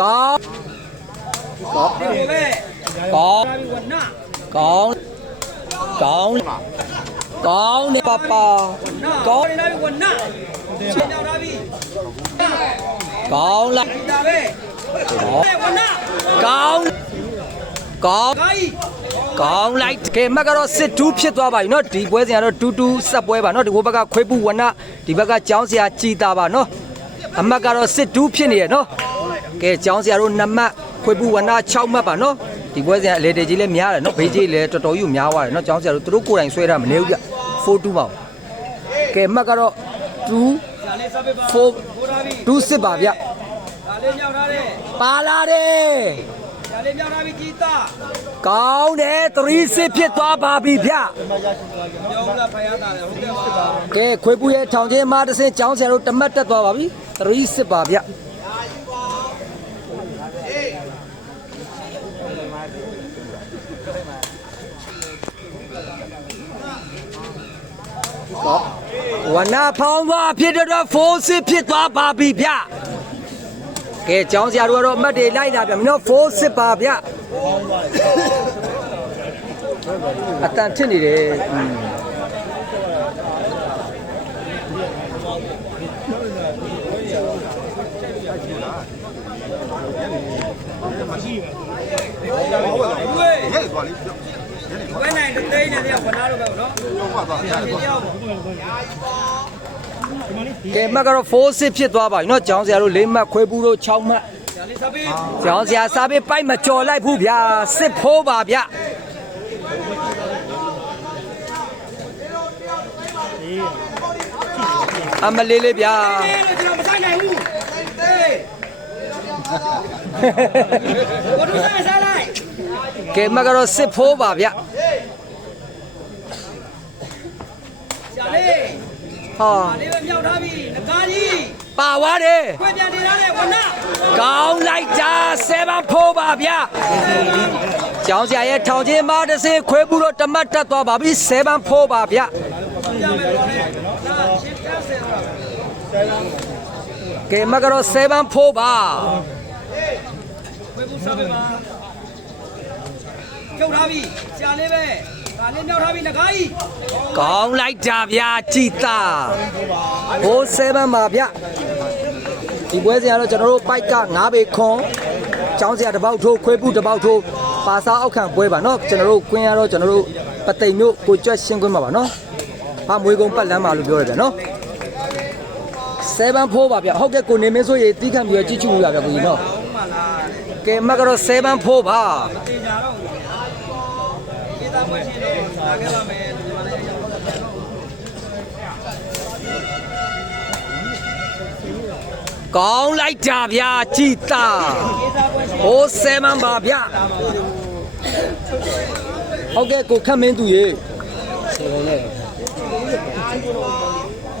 ကောင်း ဒီလိုပဲ ကောင်း ဒါပြီးဝန ကောင်းကောင်းကောင်းနေပပ န ကောင်း ဒါပြီးဝနရှင်းကြောင်ဒါပြီး ကောင်းလိုက် ဒါပဲဝန ကောင်းကောင်း ဂိုင်း ကောင်းလိုက်ကဲမကတော့စစ်တူးဖြစ်သွားပါပြီเนาะဒီပွဲစဉ်ကတော့တူတူဆက်ပွဲပါเนาะဒီဘက်ကခွေးပူဝနဒီဘက်ကကျောင်းစရာကြည်တာပါเนาะအမတ်ကတော့စစ်တူးဖြစ်နေရเนาะ ကဲကျောင်းဆရာတို့နှစ်မှတ်ခွေပူဝနာ6မှတ်ပါနော်ဒီပွဲစဉ်အလေတေကြီးလည်းများတယ်နော်ဘေးကြီးလည်းတော်တော်ယူများသွားတယ်နော်ကျောင်းဆရာတို့သူတို့ကိုယ်တိုင်ဆွဲတာမနေဘူးပြ42ပါကဲမှတ်ကတော့2 4 2စစ်ပါဗျဒါလေးမြောက်ထားတယ်ပါလာတယ်ဒါလေးမြောက်ထားပြီဂီတကောင်းတယ်3စစ်ဖြစ်သွားပါပြီဗျပြောဦးလားဖယားတာလေဟုတ်ကဲ့ပါကဲခွေပူရဲ့ထောင်ချင်းမတစ်စင်းကျောင်းဆရာတို့တမတ်တက်သွားပါပြီ3စစ်ပါဗျ ဝနာဖောင်းသွားဖြစ်တဲ့တော့4စစ်ဖြစ်သွားပါပြီဗျကဲကျောင်းဆရာတို့ကတော့အမှတ်တွေလိုက်တာဗျမင်းတို့4စစ်ပါဗျအတန်ထစ်နေတယ်อืม ဝေး ရိတ်သွားလိဝဲနိုင်တဲ့တိန်းနဲ့ဝနာတော့ပဲနော်ပြောပါသွားတယ်ပြောပါ ကဲမှတ်ကတော့4စစ်ဖြစ်သွားပါပြီเนาะကျောင်းဆရာတို့၄မှတ်ခွဲဘူးတို့6မှတ် ဒါလေးစားပေး ကျောင်းဆရာစားပေးပိုက်မကြော်လိုက်ဘူးဗျာစစ်ဖိုးပါဗျအမလေးလေးဗျာ အေးလို့ကျွန်တော်မဆိုင်နိုင်ဘူး အေးဘာလို့ဆိုင်ဆိုင်လိုက်ကဲမှတ်ကတော့စစ်ဖိုးပါဗျဆရာလေးဟာဒါလေးပဲမြောက်ထားပြီငကားကြီးပါသွားတယ်ခွင့်ပြန်နေရတဲ့ဝနကောင်းလိုက်တာ7ဖိုးပါဗျကျောင်းဆရာရဲ့ထောင်ချင်းမတစ်စင်းခွဲဘူးတို့တမတ်တက်သွားပါပြီ7ဖိုးပါဗျပြမယ်တော့လေဒါရှင်းတက်ဆယ်တော့ကဲမှတ်ကတော့7ဖိုးပါ ဝေဘူးစားပေးပါကျုပ်ထားပြီဆရာလေးပဲဒါလေးမြောက်ထားပြီငကားကြီး ကောင်းလိုက်တာဗျာကြည်တာဟိုး7ပါဗျဒီပွဲစဉ်ကတော့ကျွန်တော်တို့ပိုက်က9ပေခွန်ចောင်းစရာတစ်ပေါက်ထိုးခွေးပူတစ်ပေါက်ထိုးပါစားအောက်ခံပွဲပါเนาะကျွန်တော်တို့ကွင်းရတော့ကျွန်တော်တို့ပသိမ်တို့ကိုကြွက်ရှင်းကွင်းပါပါเนาะဟာမွေးကုန်းပတ်လမ်းပါလို့ပြောရပြန်เนาะ7ဖိုးပါဗျဟုတ်ကဲ့ကိုနေမင်းဆိုရေတီးခံပြီးတော့ကြည့်ချူရဗျကိုကြီးเนาะ ဟုတ်မှလား ကဲမတ်ကတော့7ဖိုးပါတင်ကြတော့ဒီသားမရှင်းတော့လာခဲ့ပါမယ်ဒီမှာလည်းရောက်ပါကောင်းလိုက်တာဗျာကြည်တာဒီသားပွဲရှင်းဟိုး7ပါဗျဟုတ်ကဲ့ကိုခတ်မင်းသူရေဆေလုံးနဲ့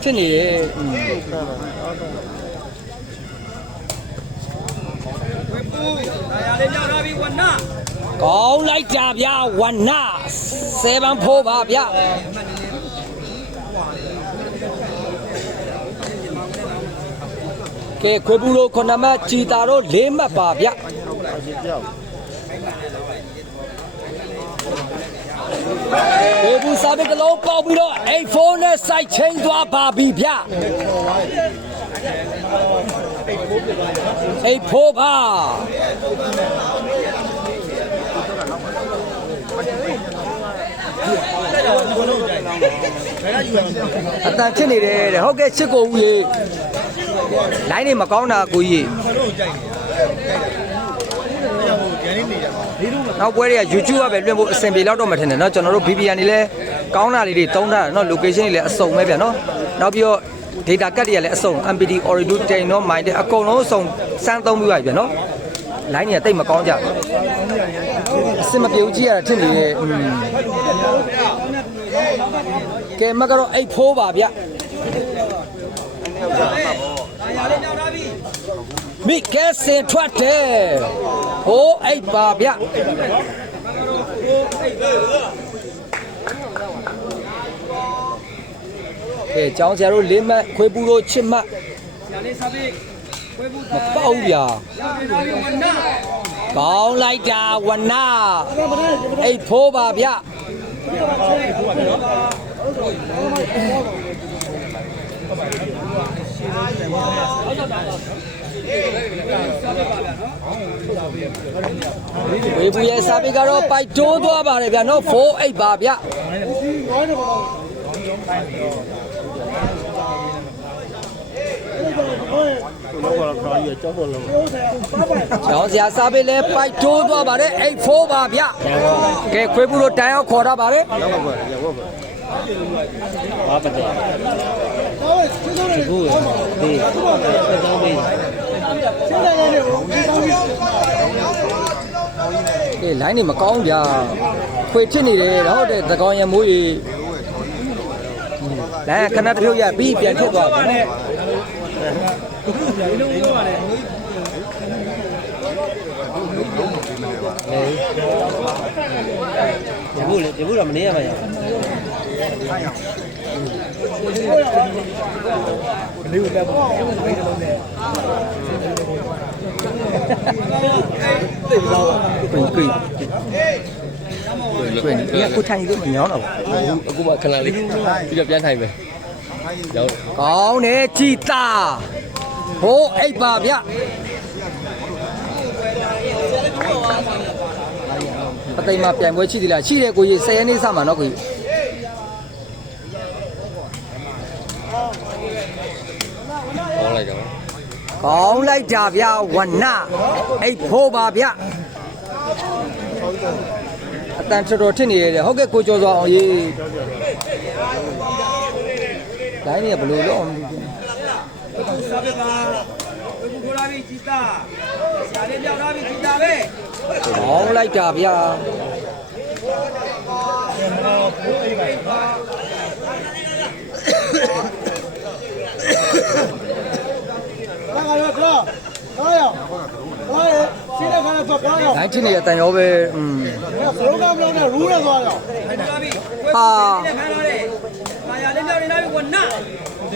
ဖြစ်နေတယ်อืม ဝေဘူး ဒါရလေးမြောက်ထားပြီဝနကောင်းလိုက်တာဗျာဝန7ဖိုးပါဗျကဲခွေးဘူးတို့ခုနမတ်ကြည်တာတို့၄မှတ်ပါဗျခွေးဘူးစားပြီးတစ်လုံးပေါက်ပြီးတော့အိတ်ဖုန်းနဲ့စိုက်ချင်းသွားပါပြီဗျ အိတ်ဖိုးပါ အတန်ဖြစ်နေတယ်တဲ့ဟုတ်ကဲ့ချစ်ကိုဦးရေလိုင်းနေမကောင်းတာကိုကြီးနောက်ပွဲတွေက YouTube ကပဲလွှင့်ဖို့အဆင်ပြေတော့တော့မထင်နဲ့เนาะကျွန်တော်တို့ VPN တွေလည်းကောင်းတာလေးတွေတုံးတာเนาะ location တွေလည်းအစုံပဲဗျာเนาะနောက်ပြီးတော့ data ကတ်တွေကလည်းအစုံ MPD Oridu တိန်တော့ mind အကုန်လုံးအစုံစမ်းသုံးပြီးပါပြီဗျနော် line တွေကတိတ်မကောင်းကြဘူးအစင်မပြေဘူးကြည့်ရတာထင်နေရဲ့ကဲမကတော့အိတ်ဖိုးပါဗျမိကဲစင်ထွက်တယ်ဟိုးအိတ်ပါဗျဟိုးအိတ် ကဲကျောင်းဆရာတို့လေးမှတ်ခွေးပူတို့ချစ်မှတ်ဆရာလေးစားပေးဝေဘူးမပေါ့ဗျာရထားပြီးဝနကောင်းလိုက်တာဝနအိတ်ဖိုးပါဗျဝေဘူးရဲ့စာပေကတော့ပိုက်တိုးသွားပါတယ်ဗျာနော်48ပါဗျာ ကျောင်းစရာစာပေလဲပိုက်တိုးသွားပါတယ်84ပါဗျာကဲခွေးဘူးလို့တိုင်အောင်ခေါ်တာပါတယ်ဘာပတ်တယ်ဘူးဒီတောင်းပေးကဲလိုင်းနေမကောင်းဗျာခွေဖြစ်နေတယ်ဟုတ်တယ်သကောင်ရမိုးကြီးလိုင်းကခဏတစ်ဖြုတ်ရပြီးပြန်ဖြစ်သွားတယ်ဒီဘူးလေဒီဘူးတော့မနေရပါ ဘူးခွေခွေခွေนี่ကိုထိုင်လို့ညောင်းတော့အခုမှခဏလေးပြီးတော့ပြန်ထိုင်မယ်ရောက်ကောင်းတယ်ကြည်တာ ဟိုးအိပ်ပါဗျအသိမပြိုင်ပွဲရှိသေးလားရှိတယ်ကိုကြီး10ရက်နေ့စမှာနော်ကိုကြီးကောင်းလိုက်တော့ကောင်းလိုက်တာဗျဝနအိပ်ဖို့ပါဗျအတန်တော်တော်ထစ်နေရတယ်ဟုတ်ကဲ့ကိုကျော်စွာအောင်ရေးတိုင်းနေဘယ်လိုလုပ်အောင် တပါအခုခိုးလာပြီជីတာဆရာလေးပြောက်ထားပြီជីတာပဲဟောလိုက်တာဗျာကျွန်တော်ဘိုးအိမ်ပါဘာကလည်းကလားကားရောကားရစီးတဲ့ခါနဲ့သွားကားရောနိုင်ချင်နေတဲ့အတန်ရောပဲอืมဆရုံးကမလို့နဲ့ရူးနဲ့သွားရောဟာဒီခါလေးပြောက်နေလားကွနာ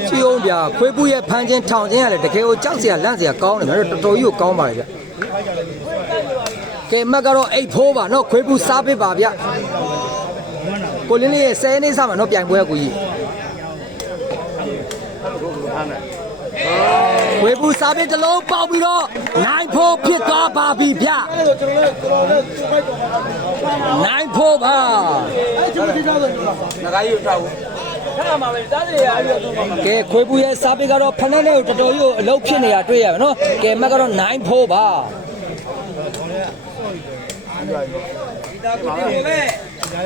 ချီအောင်ပြခွေးပူးရဲ့ဖမ်းခြင်းထောင်ခြင်းရတယ်တကယ်ကိုကြောက်စရာလန့်စရာကောင်းတယ်ငါတို့တော်တော်ကြီးကိုကောင်းပါတယ်ဗျကဲမက်ကတော့အိတ်ဖိုးပါနော်ခွေးပူးစားပေးပါဗျကိုလင်းလေးရဲ့10နှစ်စားမှာနော်ပြိုင်ပွဲကိုကြီးဝေဘူးစားပေးတလုံးပေါက်ပြီးတော့နိုင်ဖို့ဖြစ်သွားပါပြီဗျနိုင်ဖို့ပါအဲ့ကျွန်တော်ဒီကြောက်တယ်ငါကြီးကိုထားဘူး ဆက်လာမှာပဲစားစရာအပြည့်တော့ကဲခွေးပူရဲ့စားပိတ်ကတော့ဖနက်နဲ့ကိုတော်တော်ကြီးကိုအလုပ်ဖြစ်နေတာတွေ့ရမယ်နော်ကဲမက်ကတော့9ဖိုးပါ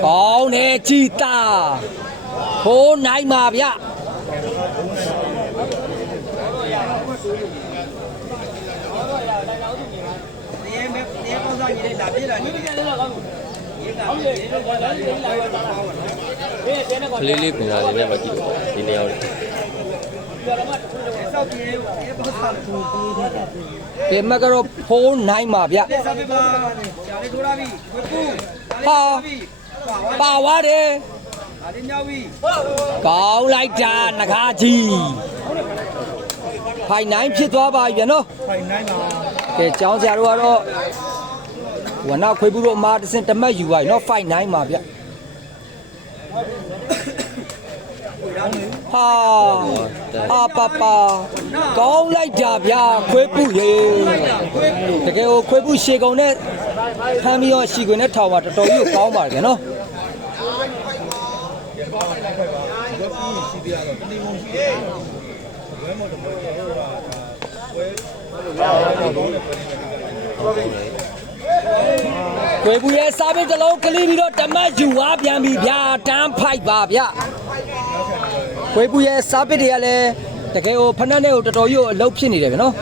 ကောင်းတယ်ကြည်တာဖိုးနိုင်ပါဗျဒီမဲ့ဒီပေါ်စားကြီးလေးလာပြေးလာနေကြတယ်တော့ကောင်း ကလေးလေးကလာနေနဲ့မကြည့်တော့ဒီနေရာလေးပေမကတော့4 9ပါဗျဟာပါဝါတယ်ကောင်းလိုက်တာငကားကြီးဖိုင်9ဖြစ်သွားပါပြီဗျနော်ဖိုင်9ပါကဲចောင်းဆရာတို့ကတော့ ဝနောက်ခွေးဘူးတို့အမာတစ်စင်တမတ်ယူပါပြီနော်ဖိုင်နိုင်ပါဗျဟာအာပပကောင်းလိုက်တာဗျာခွေးပူရေတကယ်ကိုခွေးပူရှေကုံနဲ့ဖမ်းပြီးတော့ရှီခွင်နဲ့ထောင်ပါတော်တော်ကြီးကိုကောင်းပါတယ်ဗျနော် ခွေဘူးရဲ့စားပေးတစ်လုံးကလေးပြီးတော့ဓမ္မယူဝါပြန်ပြီဗျာတန်းဖိုက်ပါဗျခွေဘူးရဲ့စားပေးတွေကလည်းတကယ်ကိုဖနက်နဲ့ကိုတော်တော်ကြီးကိုအလုပ်ဖြစ်နေတယ်ဗျနော်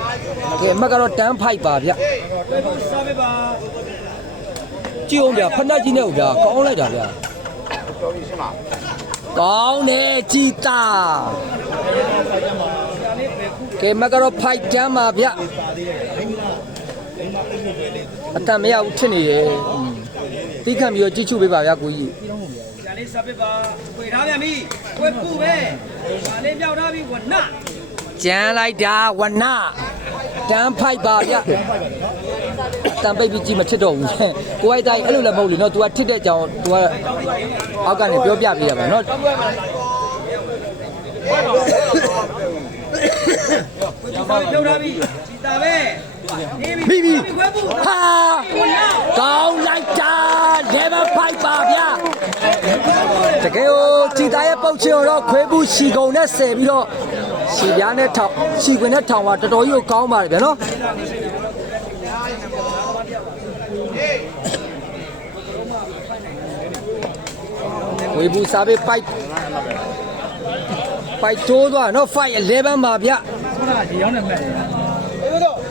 ကဲအမက်ကတော့တန်းဖိုက်ပါဗျဝေဘူးစားပြပါကြည့်အောင်ဗျဖနက်ကြီးနဲ့ဗျာကောင်းလိုက်တာဗျကောင်းတယ်ကြည်တာကဲအမက်ကတော့ဖိုက်တန်းပါဗျ အတန်မရဘူးဖြစ်နေတယ်อืมတိခတ်ပြီးတော့ကြည့်ချုပ်ပေးပါဗျာကိုကြီး ဆရာလေးစားပြပါဝေထားပြန်ပြီဝေဘူးပဲဆရာလေးမြောက်ထားပြီးဝန ကျန်လိုက်တာဝန တန်းဖိုက်ပါဗျအတန်ပိတ်ပြီးကြည့်မထစ်တော့ဘူးကိုအိုက်တိုင်းအဲ့လိုလည်းမဟုတ်လေနော် तू ကထစ်တဲ့အကြောင်း तू ကအောက်ကနေပြောပြပေးရပါနော် ပြုတ်ထားပြီဒီတာပဲ ပြီးပြီဟာကောင်းလိုက်တာ level 5ပါဗျာတကယ်ကိုကြည်သားရဲ့ပုတ်ချင်တော့ခွေးဘူးရှီကုံနဲ့ဆယ်ပြီးတော့ရှီပြားနဲ့ထောင်ရှီခွင်နဲ့ထောင်ပါတော်တော်ကြီးကိုကောင်းပါတယ်ဗျာနော်ဝေဘူးစားပေးပိုက်ပိုက်တိုးသွားနော်5 11ပါဗျာဒီတော့တော့ကွန်မ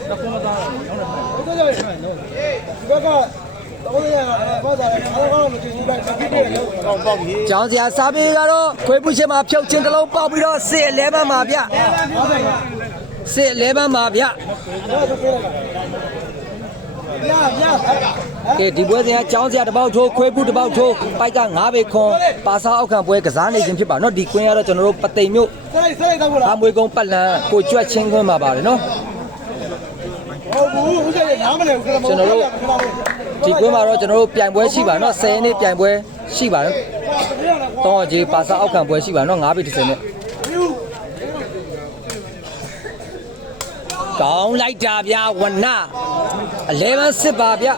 သားတော့ရောင်းတယ်ဘယ်ကတော့ရဘာသာလဲအားကောင်းမကြည့်ဘူးပဲဖြစ်တယ်လို့ကောင်းပေါ့ကြီး ကျောင်းစရာစားပေးကတော့ခွေးပူရှင်မှာဖြုတ်ချင်းတစ်လုံးပေါက်ပြီးတော့စစ်11ပါဗျ ဟုတ်တယ်က စစ်11ပါဗျ ဘာလို့ပြောလဲရရဟဲ့ ကဲဒီပွဲစဉ်ကကျောင်းစရာတစ်ပေါက်ထိုးခွေးပူတစ်ပေါက်ထိုးပိုက်က9ပေခွန်ပါစာအောက်ခံပွဲကစားနေခြင်းဖြစ်ပါเนาะဒီကွင်းကတော့ကျွန်တော်တို့ပသိမ်မြို့ စလိုက်စလိုက်တော့လား အမွေကုန်းပတ်လန်ကိုကြွက်ချင်းကွင်းမှာပါတယ်เนาะ ဟုတ်ဘူးဦးဇေနားမလဲခဏမကျွန်တော်တို့ဒီကွင်းမှာတော့ကျွန်တော်တို့ပြိုင်ပွဲရှိပါနော်10ရက်နေ့ပြိုင်ပွဲရှိပါနော်တောင်းကြီးပါစာအောက်ခံပွဲရှိပါနော်9ပြီ30နဲ့ကောင်းလိုက်တာဗျာဝန11စစ်ပါဗျာ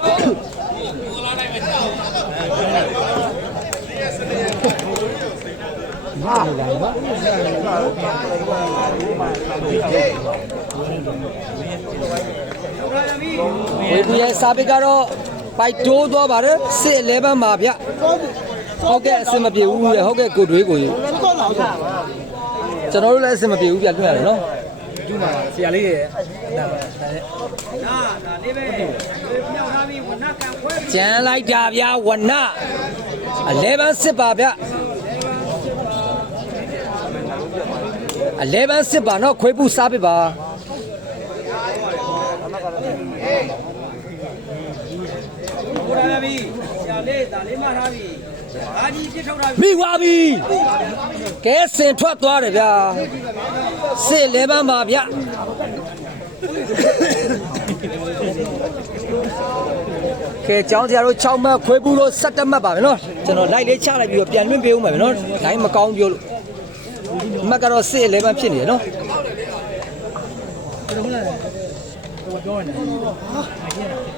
ဟာဘာ ဝေဘူးရဲ့စာပေကတော့ပိုက်တိုးသွားပါတယ်စစ်11မှာဗျဟုတ်ကဲ့အစင်မပြေဘူးလေဟုတ်ကဲ့ကိုတွေးကိုကြီးကျွန်တော်တို့လည်းအစင်မပြေဘူးဗျလွှတ်ရတယ်နော်ဆရာလေးရဲ့နာဒါလေးပဲမြောက်ထားပြီဝနကံခွဲကျန်လိုက်တာဗျဝန11စစ်ပါဗျ11စစ်ပါနော်ခွေးပူစားပြပါ ထားပြီဆရာလေးဒါလေးမထားပြီဘာကြီးပြစ်ထုတ်ထားပြီမိသွားပြီကဲစင်ထွက်သွားတယ်ဗျာစစ်11ပါဗျကဲကျောင်းစရာတို့6မှတ်ခွေးပူလို့17မှတ်ပါပဲနော်ကျွန်တော်လိုက်လေးချလိုက်ပြီးတော့ပြန်လွှင့်ပေးဦးမယ်ဗျနော်လိုင်းမကောင်းပြောလို့မှတ်ကတော့စစ်11ဖြစ်နေတယ်နော်ကိုထားပြန်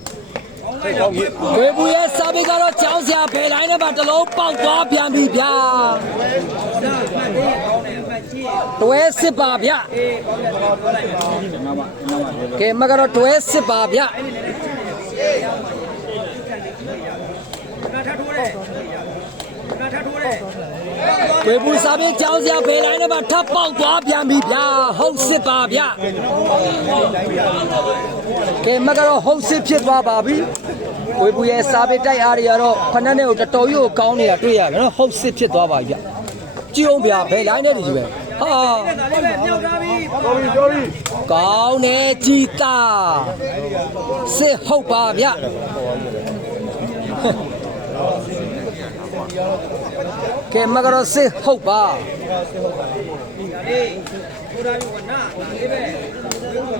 ခွေးပူရဲ့စားပြီးကတော့ကျောင်းစရာဘယ်လိုင်းနဲ့ပါတစ်လုံးပေါက်သွားပြန်ပြီဗျာနာအမှတ်သေးကောင်းတယ်အမှတ်ကြီးတွဲစစ်ပါဗျအေးကောင်းတယ်တော့ပြောလိုက်ပါကဲမကတော့တွဲစစ်ပါဗျနာထထိုးတယ်နာထထိုးတယ် ခွေးပူစားပြီးကျောင်းစရာဘယ်လိုင်းနဲ့ပါထပ်ပေါက်သွားပြန်ပြီဗျာဟုတ်စစ်ပါဗျကဲမကတော့ဟုတ်စစ်ဖြစ်သွားပါပြီဝေဘူးရဲ့စာပေတိုက်အားတွေကတော့ဖနက်နဲ့ကိုတော်တော်ကြီးကိုကောင်းနေတာတွေ့ရပြီနော်ဟုတ်စစ်ဖြစ်သွားပါပြီဗျကြည့်အောင်ဗျာဘယ်လိုင်းနဲ့နေကြီးပဲဟာဒါလေးပဲမြောက်ထားပြီတော်ပြီတော်ပြီကောင်းတယ်ကြည်တာစစ်ဟုတ်ပါဗျ ကဲမကတော့စစ်ဟုတ်ပါဒါလေးကိုထားပြီဝနာဒါလေးပဲ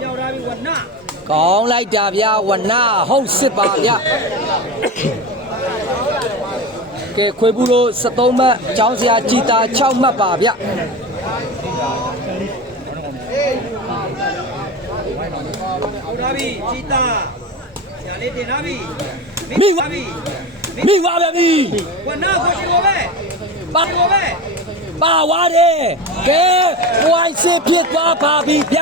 မြောက်ထားပြီဝနာကောင်းလိုက်တာဗျာဝနာဟုတ်စစ်ပါဗျကဲခွေဘူးလို့73မှတ်ကျောင်းစရာကြည်တာ6မှတ်ပါဗျကိုထားပြီជីတာညာလေးတင်ထားပြီမိဝထားပြီ မိဝဗျာမိဝနာကိုရှိကိုပဲပါကိုပဲ ပါဝါတယ်ကဲဝိုင်းစစ်ဖြစ်သွားပါပြီဗျ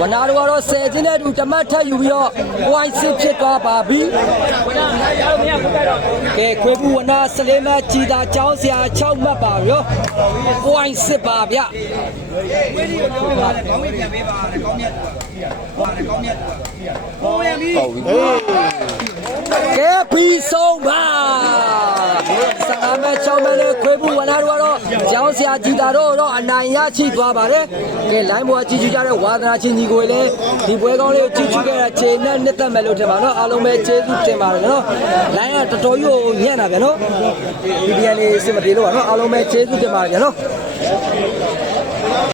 ဝနာတို့ကတော့ဆယ်ချင်းနဲ့အတူဓမ္မထပ်ယူပြီးတော့ဝိုင်းစစ်ဖြစ်သွားပါပြီကဲခွေးဘူးဝနာစလေးမကြည်တာကျောင်းစရာ6မှတ်ပါရောဝိုင်းစစ်ပါဗျဝေးဒီကိုတော့ပါလေကောင်းပြီပြန်ပေးပါလေကောင်းမြတ်တူပါလေကောင်းမြတ်တူဟိုရပြီဟုတ်ပြီကဲပြီးဆုံးပါ ဆာမချောင်းမလေးခွေးဘူးဝနာတို့ကတော့ကျောင်းစရာကြည်တာတို့တော့အနိုင်ရချိသွားပါတယ်ကဲလိုင်းဘောကြည့်ကြည့်ကြတဲ့ဝါသနာချင်းညီကိုလည်းဒီပွဲကောင်းလေးကိုကြည့်ကြည့်ခဲ့တာခြေနဲ့နှစ်သက်မယ်လို့ထင်ပါတော့အားလုံးပဲကျေးဇူးတင်ပါတယ်နော်လိုင်းကတော်တော်ကြီးကိုညံ့တာဗျာနော်ဒီဒီလေးစင်မပြေလို့ပါနော်အားလုံးပဲကျေးဇူးတင်ပါတယ်ဗျာနော်